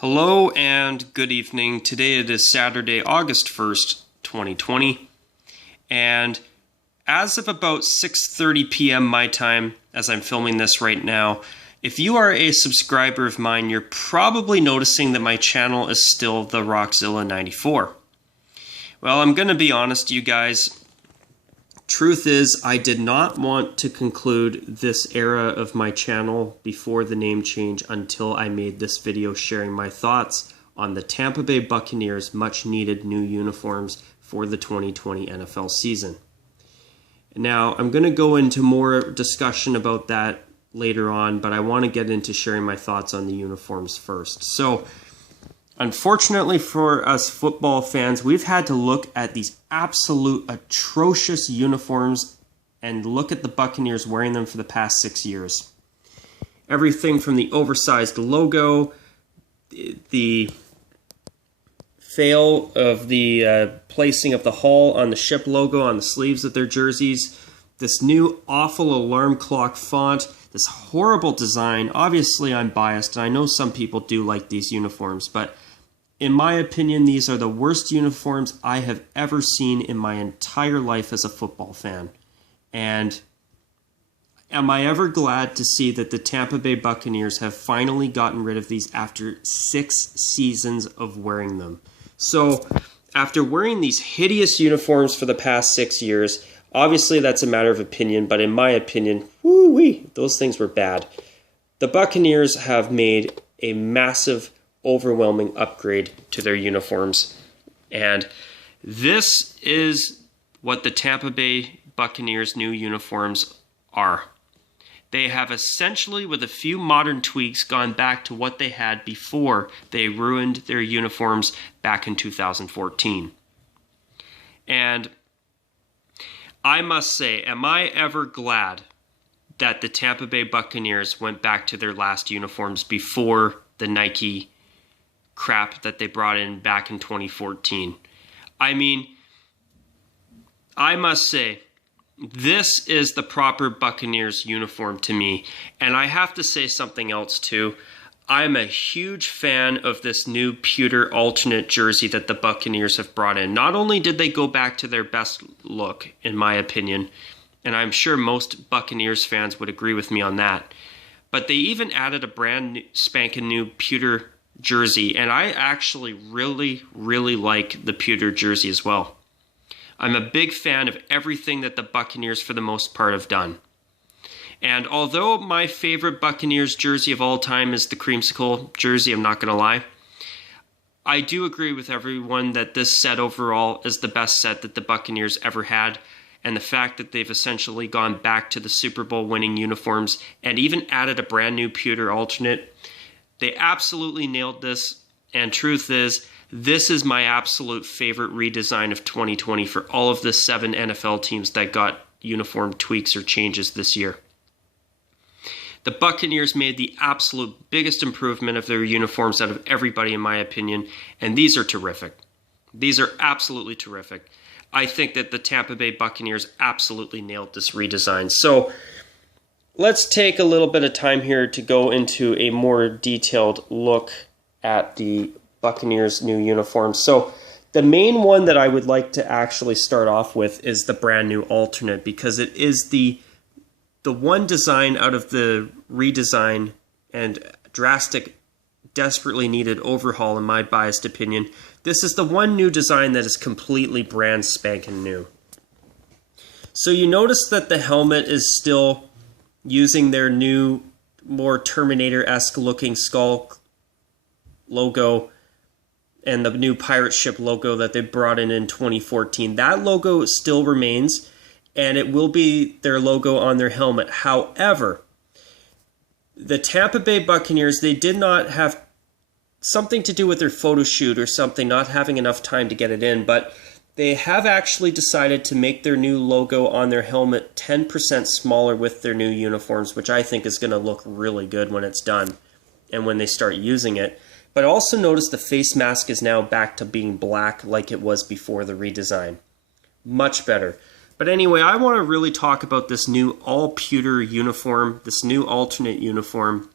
Hello and good evening. Today it is Saturday, August 1st, 2020. And as of about 6:30 p.m. my time, as I'm filming this right now, if you are a subscriber of mine, you're probably noticing that my channel is still the Rockzilla 94. Well, I'm going to be honest, you guys. Truth is, I did not want to conclude this era of my channel before the name change until I made this video sharing my thoughts on the Tampa Bay Buccaneers' much-needed new uniforms for the 2020 NFL season. Now, I'm going to go into more discussion about that later on, but I want to get into sharing my thoughts on the uniforms first. So, unfortunately for us football fans, we've had to look at these absolute atrocious uniforms and look at the Buccaneers wearing them for the past 6 years. Everything from the oversized logo, the fail of the placing of the Hull on the ship logo on the sleeves of their jerseys, this new awful alarm clock font, this horrible design. Obviously, I'm biased, and I know some people do like these uniforms, but in my opinion, these are the worst uniforms I have ever seen in my entire life as a football fan. And am I ever glad to see that the Tampa Bay Buccaneers have finally gotten rid of these after 6 seasons of wearing them? So, after wearing these hideous uniforms for the past 6 years, obviously that's a matter of opinion, but in my opinion, woo-wee, those things were bad. The Buccaneers have made a massive, overwhelming upgrade to their uniforms. And this is what the Tampa Bay Buccaneers' new uniforms are. They have essentially, with a few modern tweaks, gone back to what they had before they ruined their uniforms back in 2014. And I must say, am I ever glad that the Tampa Bay Buccaneers went back to their last uniforms before the Nike crap that they brought in back in 2014. I mean, I must say, this is the proper Buccaneers uniform to me. And I have to say something else too. I'm a huge fan of this new pewter alternate jersey that the Buccaneers have brought in. Not only did they go back to their best look, in my opinion, and I'm sure most Buccaneers fans would agree with me on that, but they even added a brand spanking new pewter jersey, and I actually really like the pewter jersey as well. I'm a big fan of everything that the Buccaneers for the most part have done. And although my favorite Buccaneers jersey of all time is the creamsicle jersey, I'm not going to lie, I do agree with everyone that this set overall is the best set that the Buccaneers ever had, and the fact that they've essentially gone back to the Super Bowl winning uniforms and even added a brand new pewter alternate. They absolutely nailed this, and truth is, this is my absolute favorite redesign of 2020 for all of the 7 NFL teams that got uniform tweaks or changes this year. The Buccaneers made the absolute biggest improvement of their uniforms out of everybody, in my opinion, and these are terrific. These are absolutely terrific. I think that the Tampa Bay Buccaneers absolutely nailed this redesign. So, let's take a little bit of time here to go into a more detailed look at the Buccaneers' new uniforms. So the main one that I would like to actually start off with is the brand new alternate, because it is the one design out of the redesign and drastic, desperately needed overhaul, in my biased opinion. This is the one new design that is completely brand spanking new. So you notice that the helmet is still using their new, more Terminator-esque looking skull logo and the new pirate ship logo that they brought in 2014. That logo still remains, and it will be their logo on their helmet. However, the Tampa Bay Buccaneers, they did not have something to do with their photo shoot or something, not having enough time to get it in, but they have actually decided to make their new logo on their helmet 10% smaller with their new uniforms, which I think is going to look really good when it's done and when they start using it. But also notice the face mask is now back to being black like it was before the redesign. Much better. But anyway, I want to really talk about this new all pewter uniform, this new alternate uniform.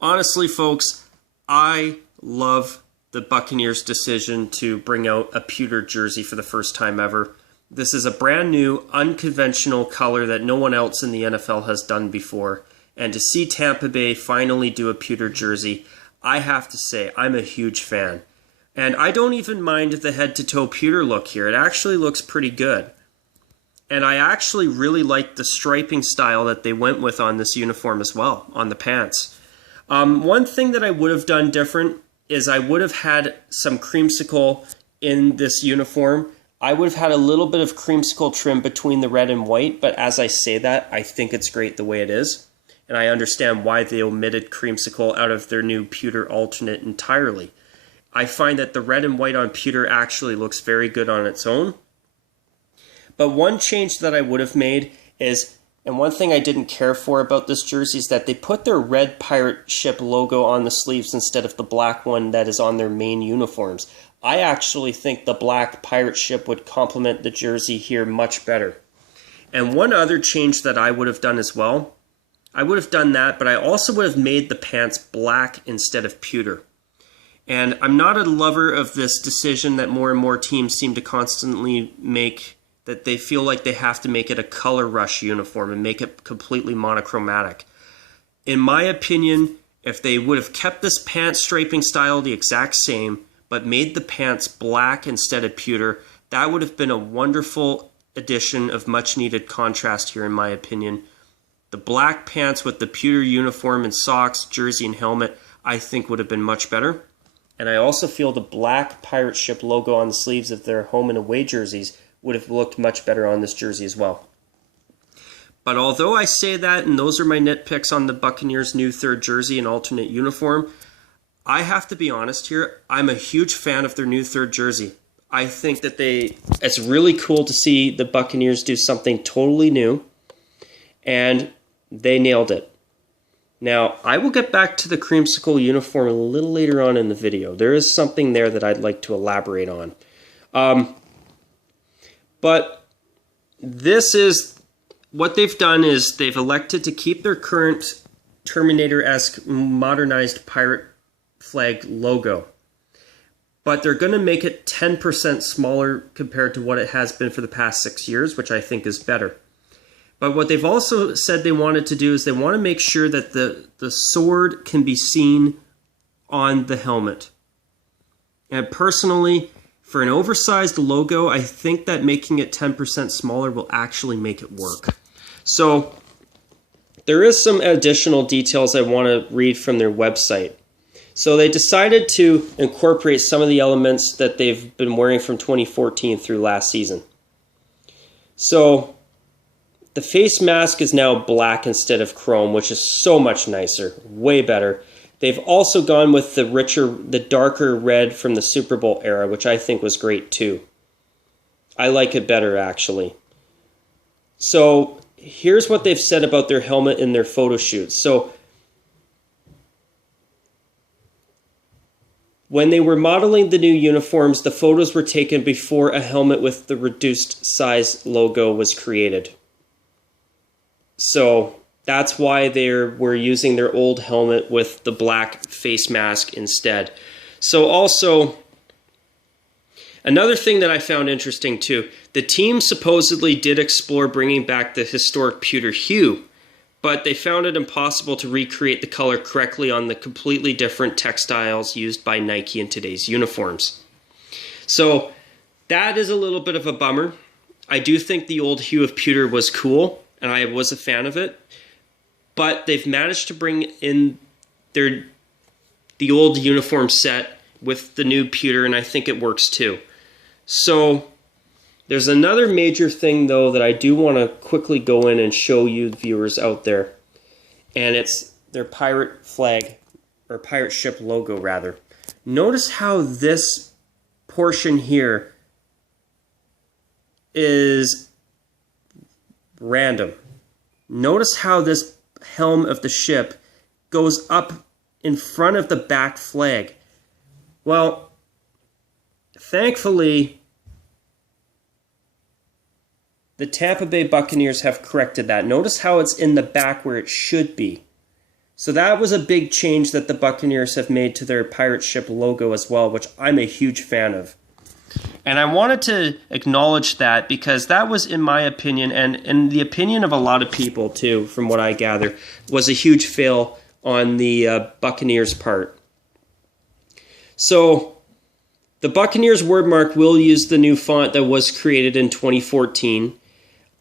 Honestly, folks, I love the Buccaneers' decision to bring out a pewter jersey for the first time ever. This is a brand new, unconventional color that no one else in the NFL has done before. And to see Tampa Bay finally do a pewter jersey, I have to say, I'm a huge fan. And I don't even mind the head-to-toe pewter look here. It actually looks pretty good. And I actually really like the striping style that they went with on this uniform as well, on the pants. One thing that I would have done different is I would have had some creamsicle in this uniform. I would have had a little bit of creamsicle trim between the red and white, but as I say that, I think it's great the way it is. And I understand why they omitted creamsicle out of their new pewter alternate entirely. I find that the red and white on pewter actually looks very good on its own. But one change that I would have made is, and one thing I didn't care for about this jersey is that they put their red pirate ship logo on the sleeves instead of the black one that is on their main uniforms. I actually think the black pirate ship would complement the jersey here much better. And one other change that I would have done as well, I would have done that, but I also would have made the pants black instead of pewter. And I'm not a lover of this decision that more and more teams seem to constantly make, that they feel like they have to make it a color rush uniform and make it completely monochromatic. In my opinion, if they would have kept this pants striping style the exact same, but made the pants black instead of pewter, that would have been a wonderful addition of much needed contrast here in my opinion. The black pants with the pewter uniform and socks, jersey, and helmet, I think would have been much better. And I also feel the black pirate ship logo on the sleeves of their home and away jerseys would have looked much better on this jersey as well. But although I say that, and those are my nitpicks on the Buccaneers' new third jersey and alternate uniform, I have to be honest here, I'm a huge fan of their new third jersey. I think that it's really cool to see the Buccaneers do something totally new, and they nailed it. Now, I will get back to the creamsicle uniform a little later on in the video. There is something there that I'd like to elaborate on. But this is, what they've done is they've elected to keep their current Terminator-esque modernized pirate flag logo. But they're going to make it 10% smaller compared to what it has been for the past 6 years, which I think is better. But what they've also said they wanted to do is they want to make sure that the sword can be seen on the helmet. And personally, for an oversized logo, I think that making it 10% smaller will actually make it work. So there is some additional details I want to read from their website. So they decided to incorporate some of the elements that they've been wearing from 2014 through last season. So the face mask is now black instead of chrome, which is so much nicer, way better. They've also gone with the darker red from the Super Bowl era, which I think was great too. I like it better, actually. So here's what they've said about their helmet in their photo shoots. So when they were modeling the new uniforms, the photos were taken before a helmet with the reduced size logo was created. So that's why they were using their old helmet with the black face mask instead. So also, another thing that I found interesting too, the team supposedly did explore bringing back the historic pewter hue, but they found it impossible to recreate the color correctly on the completely different textiles used by Nike in today's uniforms. So that is a little bit of a bummer. I do think the old hue of pewter was cool, and I was a fan of it, but they've managed to bring in the old uniform set with the new pewter, and I think it works too. So there's another major thing, though, that I do want to quickly go in and show you viewers out there, and it's their pirate flag, or pirate ship logo, rather. Notice how this portion here is random. Notice how this helm of the ship goes up in front of the back flag. Well, thankfully, the Tampa Bay Buccaneers have corrected that. Notice how it's in the back where it should be. So that was a big change that the Buccaneers have made to their pirate ship logo as well, which I'm a huge fan of. And I wanted to acknowledge that because that was, in my opinion, and in the opinion of a lot of people too, from what I gather, was a huge fail on the Buccaneers' part. So the Buccaneers wordmark will use the new font that was created in 2014.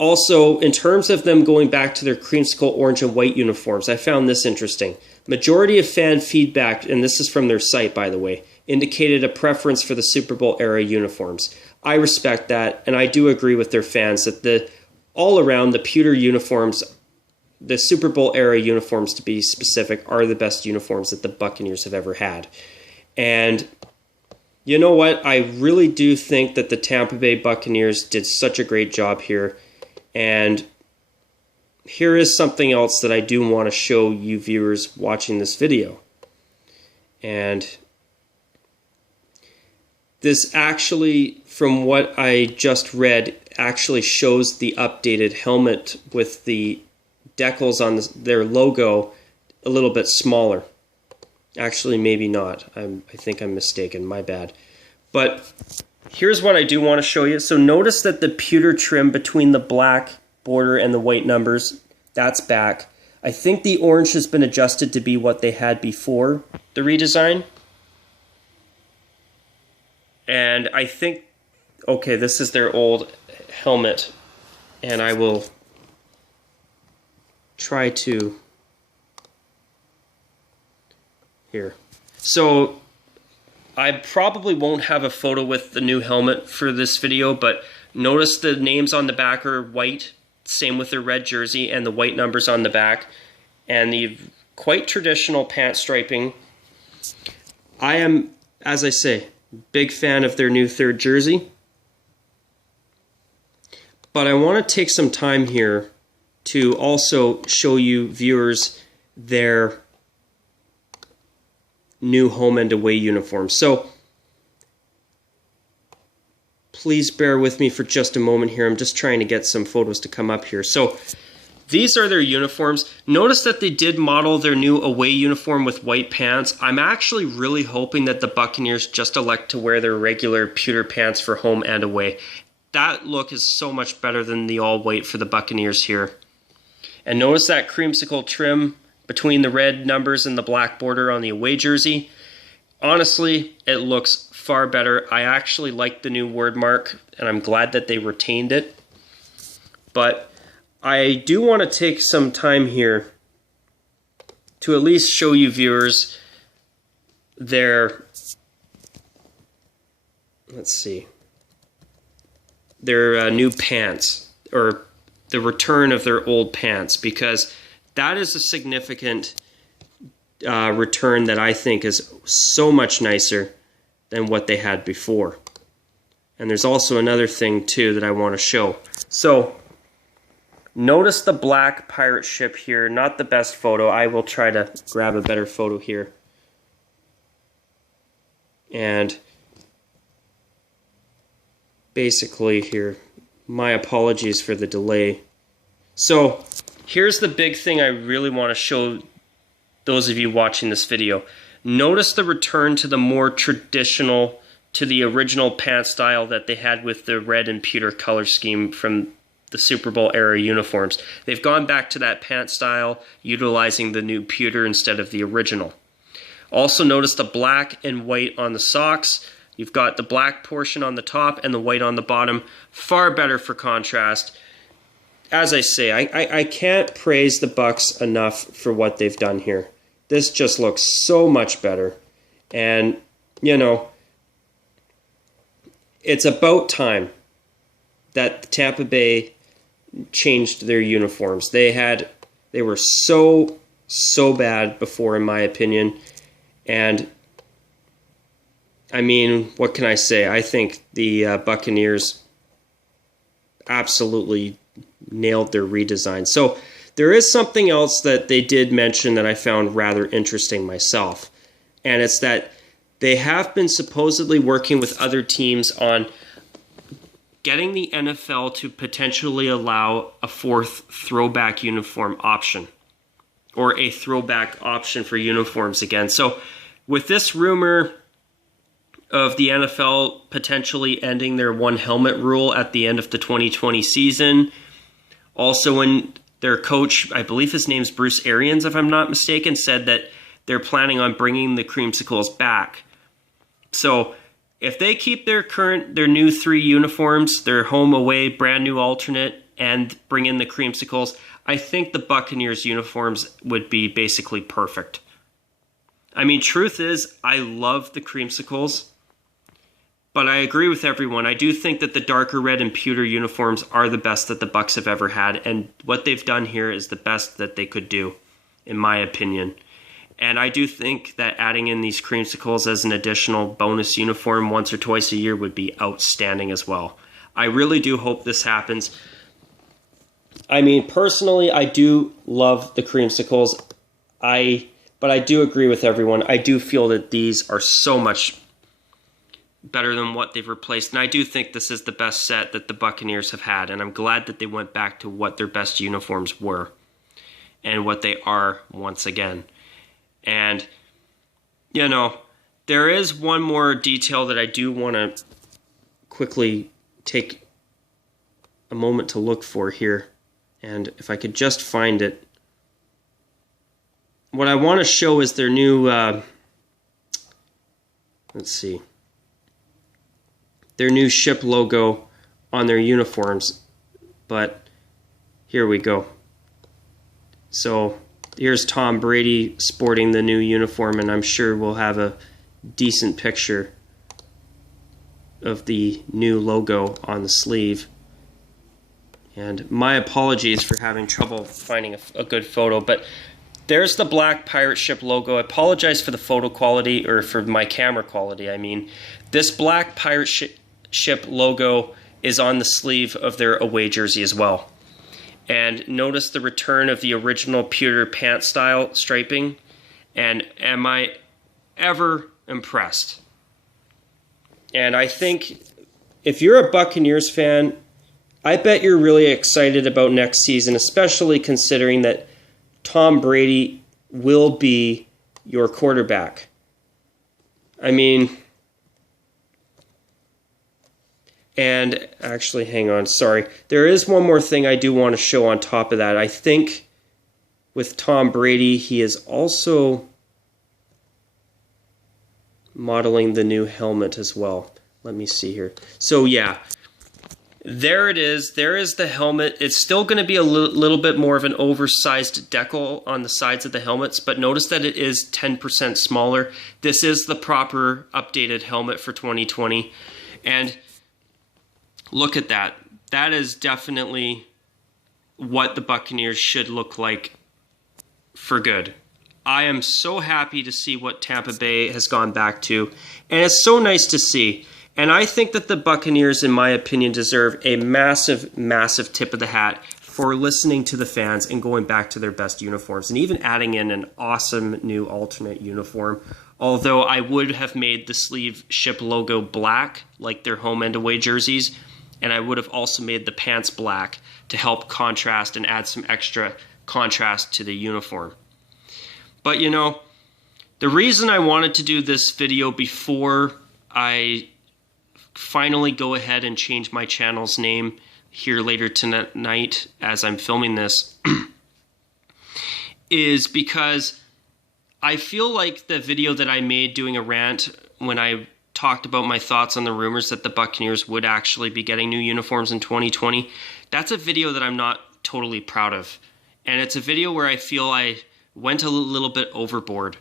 Also, in terms of them going back to their creamsicle orange and white uniforms, I found this interesting. Majority of fan feedback, and this is from their site, by the way, indicated a preference for the Super Bowl era uniforms. I respect that, and I do agree with their fans that all around the pewter uniforms, the Super Bowl era uniforms to be specific, are the best uniforms that the Buccaneers have ever had. And you know what? I really do think that the Tampa Bay Buccaneers did such a great job here. And here is something else that I do want to show you viewers watching this video. And this actually, from what I just read, actually shows the updated helmet with the decals on their logo a little bit smaller. Actually, maybe not. I think I'm mistaken. My bad. But here's what I do want to show you. So notice that the pewter trim between the black border and the white numbers, that's back. I think the orange has been adjusted to be what they had before the redesign. And I think, okay, this is their old helmet. And I will try to, here. So I probably won't have a photo with the new helmet for this video, but notice the names on the back are white, same with their red jersey, and the white numbers on the back, and the quite traditional pant striping. I am, as I say, big fan of their new third jersey, but I want to take some time here to also show you viewers their new home and away uniforms. So please bear with me for just a moment here. I'm just trying to get some photos to come up here. So these are their uniforms. Notice that they did model their new away uniform with white pants. I'm actually really hoping that the Buccaneers just elect to wear their regular pewter pants for home and away. That look is so much better than the all white for the Buccaneers here. And notice that creamsicle trim between the red numbers and the black border on the away jersey. Honestly, it looks far better. I actually like the new word mark, and I'm glad that they retained it. But I do want to take some time here to at least show you viewers their, let's see, their new pants, or the return of their old pants, because that is a significant return that I think is so much nicer than what they had before. And there's also another thing too that I want to show. So notice the black pirate ship here. Not the best photo. I will try to grab a better photo here. And basically here, my apologies for the delay. So here's the big thing I really want to show those of you watching this video. Notice the return to the more traditional, to the original pant style that they had with the red and pewter color scheme from the Super Bowl era uniforms. They've gone back to that pant style, utilizing the new pewter instead of the original. Also notice the black and white on the socks. You've got the black portion on the top and the white on the bottom. Far better for contrast. As I say, I can't praise the Bucs enough for what they've done here. This just looks so much better. And, you know, it's about time that Tampa Bay changed their uniforms. They were so bad before, in my opinion. And, I mean, what can I say? I think the Buccaneers absolutely nailed their redesign. So there is something else that they did mention that I found rather interesting myself, and it's that they have been supposedly working with other teams on getting the NFL to potentially allow a fourth throwback uniform option, or a throwback option for uniforms again. So with this rumor of the NFL potentially ending their one helmet rule at the end of the 2020 season, also when their coach, I believe his name's Bruce Arians, if I'm not mistaken, said that they're planning on bringing the creamsicles back. So if they keep their new 3 uniforms, their home, away, brand new alternate, and bring in the creamsicles, I think the Buccaneers uniforms would be basically perfect. I mean, truth is, I love the creamsicles, but I agree with everyone. I do think that the darker red and pewter uniforms are the best that the Bucs have ever had, and what they've done here is the best that they could do, in my opinion. And I do think that adding in these creamsicles as an additional bonus uniform once or twice a year would be outstanding as well. I really do hope this happens. I mean, personally, I do love the creamsicles. But I do agree with everyone. I do feel that these are so much better than what they've replaced. And I do think this is the best set that the Buccaneers have had. And I'm glad that they went back to what their best uniforms were and what they are once again. And, you know, there is one more detail that I do want to quickly take a moment to look for here. And if I could just find it. What I want to show is their new, let's see, their new ship logo on their uniforms. But here we go. So here's Tom Brady sporting the new uniform, and I'm sure we'll have a decent picture of the new logo on the sleeve. And my apologies for having trouble finding a good photo, but there's the black pirate ship logo. I apologize for the photo quality, or for my camera quality, I mean. This black pirate ship logo is on the sleeve of their away jersey as well. And notice the return of the original pewter pant style striping. And am I ever impressed? And I think if you're a Buccaneers fan, I bet you're really excited about next season, especially considering that Tom Brady will be your quarterback. I mean, and actually, hang on, sorry. There is one more thing I do want to show on top of that. I think with Tom Brady, he is also modeling the new helmet as well. Let me see here. So yeah, there it is. There is the helmet. It's still going to be a little bit more of an oversized decal on the sides of the helmets, but notice that it is 10% smaller. This is the proper updated helmet for 2020. And look at that. That is definitely what the Buccaneers should look like for good. I am so happy to see what Tampa Bay has gone back to, and it's so nice to see. And I think that the Buccaneers, in my opinion, deserve a massive, massive tip of the hat for listening to the fans and going back to their best uniforms, and even adding in an awesome new alternate uniform. Although I would have made the sleeve ship logo black, like their home and away jerseys, and I would have also made the pants black to help contrast and add some extra contrast to the uniform. But you know, the reason I wanted to do this video before I finally go ahead and change my channel's name here later tonight as I'm filming this is because I feel like the video that I made doing a rant when I talked about my thoughts on the rumors that the Buccaneers would actually be getting new uniforms in 2020, that's a video that I'm not totally proud of. And it's a video where I feel I went a little bit overboard.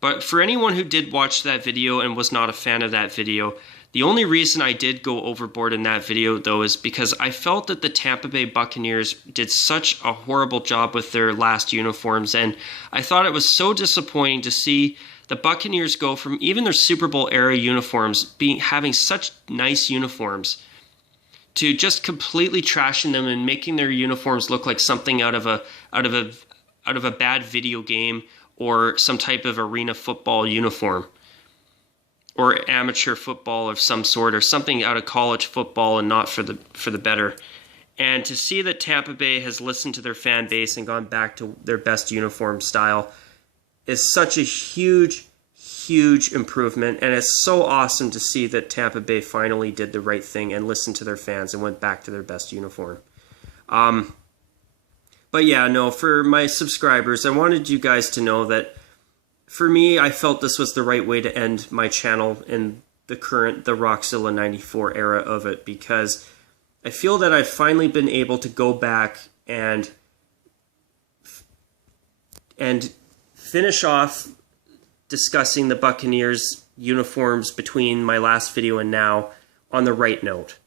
But for anyone who did watch that video and was not a fan of that video, the only reason I did go overboard in that video, though, is because I felt that the Tampa Bay Buccaneers did such a horrible job with their last uniforms, and I thought it was so disappointing to see the Buccaneers go from even their Super Bowl era uniforms having such nice uniforms to just completely trashing them and making their uniforms look like something out of a bad video game or some type of arena football uniform, or amateur football of some sort, or something out of college football and not for the better. And to see that Tampa Bay has listened to their fan base and gone back to their best uniform style is such a huge, huge improvement. And it's so awesome to see that Tampa Bay finally did the right thing and listened to their fans and went back to their best uniform. But yeah, no, for my subscribers, I wanted you guys to know that for me, I felt this was the right way to end my channel in the Rockzilla 94 era of it, because I feel that I've finally been able to go back and finish off discussing the Buccaneers uniforms between my last video and now on the right note.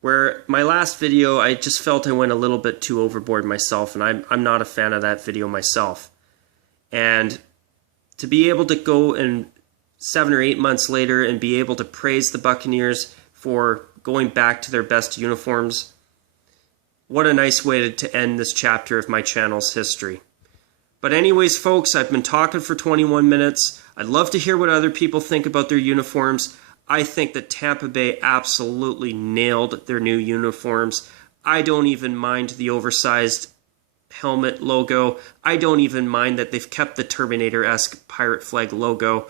Where my last video, I just felt I went a little bit too overboard myself, and I'm not a fan of that video myself. And to be able to go in 7 or 8 months later and be able to praise the Buccaneers for going back to their best uniforms, what a nice way to end this chapter of my channel's history. But anyways, folks, I've been talking for 21 minutes. I'd love to hear what other people think about their uniforms. I think that Tampa Bay absolutely nailed their new uniforms. I don't even mind the oversized helmet logo. I don't even mind that they've kept the Terminator-esque pirate flag logo.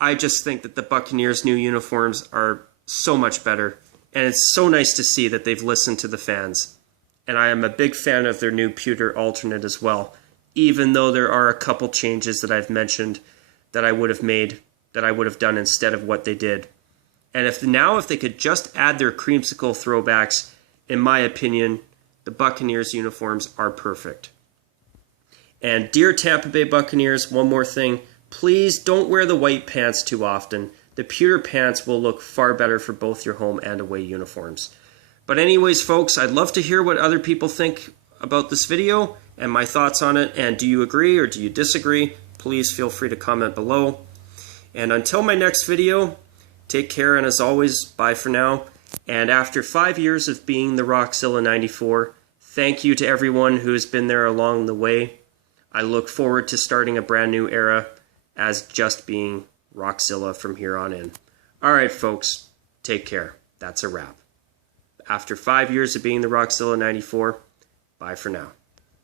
I just think that the Buccaneers' new uniforms are so much better. And it's so nice to see that they've listened to the fans. And I am a big fan of their new pewter alternate as well, even though there are a couple changes that I've mentioned that I would have made, that I would have done instead of what they did. And if they could just add their creamsicle throwbacks, in my opinion, the Buccaneers uniforms are perfect. And dear Tampa Bay Buccaneers, one more thing. Please don't wear the white pants too often. The pewter pants will look far better for both your home and away uniforms. But anyways, folks, I'd love to hear what other people think about this video and my thoughts on it. And do you agree or do you disagree? Please feel free to comment below. And until my next video, take care, and as always, bye for now. And after 5 years of being the Rockzilla 94, thank you to everyone who has been there along the way. I look forward to starting a brand new era as just being Rockzilla from here on in. Alright folks, take care. That's a wrap. After 5 years of being the Rockzilla 94, bye for now.